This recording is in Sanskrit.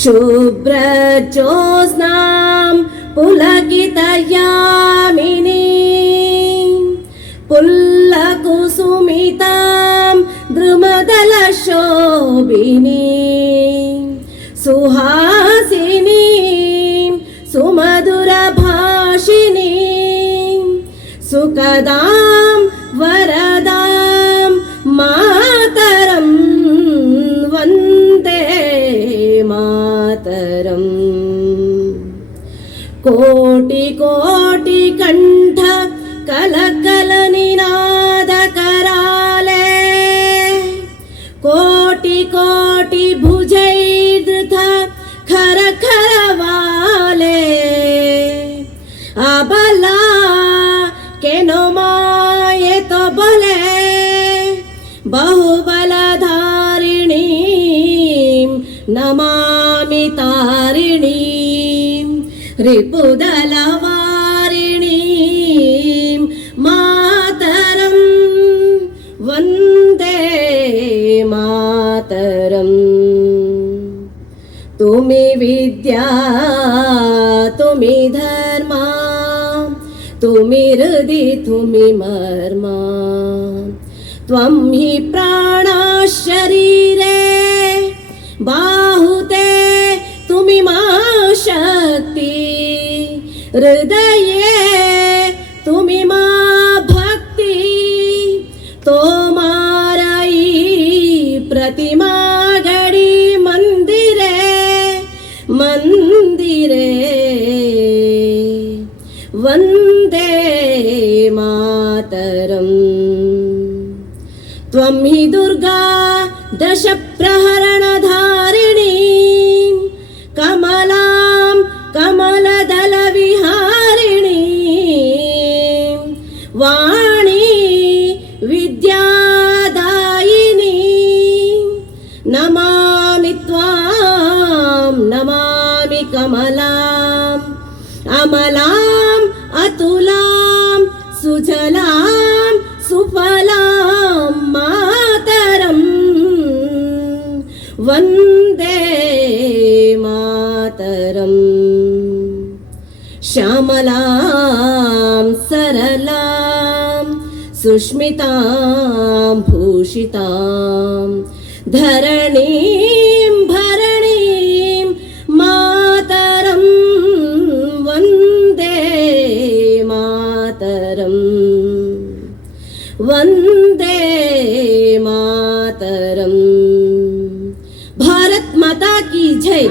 शुभ्रज्योत्स्नां पुलकितयामिनीं पुल्लकुसुमितां द्रुमदलशोभिनीं सुहासिनीं सुमधुरभाषिणीं सुखदां वरदां मातरं वन्दे मातरम्। कोटि कोटि कंठ कलकल निनाद कराले कोटि कोटि भुजैर्धृत खर खर वाले अबला केनो माये तो बले बहुबलधारिणीं नमामि तारिणीं रिपुदलवारिणीं मातरं वन्दे मातरम्। तुमि विद्या तुमि धर्मा तुमि हृदि तुमि मर्मा त्वं हि प्राणा शरीरे बाहुते तुमि मा शक्ति हृदये तुमि मा भक्ति तोमाराई प्रतिमा गड़ी मंदिरे मंदिरे वन्दे मातरम्। त्वं हि दुर्गा दश प्रहरणधारिणीं कमलां कमलदलविहारिणीं वाणी विद्यादायिनीं नमामि त्वां नमामि कमलाम् अमलाम् अतुलां सुजलां सुफलां मातरं वन्दे मातरम्। श्यामलां सरलां सुष्मितां भूषितां धरणीं भरणीं मातरं वन्दे मातरम् वन्दे मातरम्। भारत माता की जय।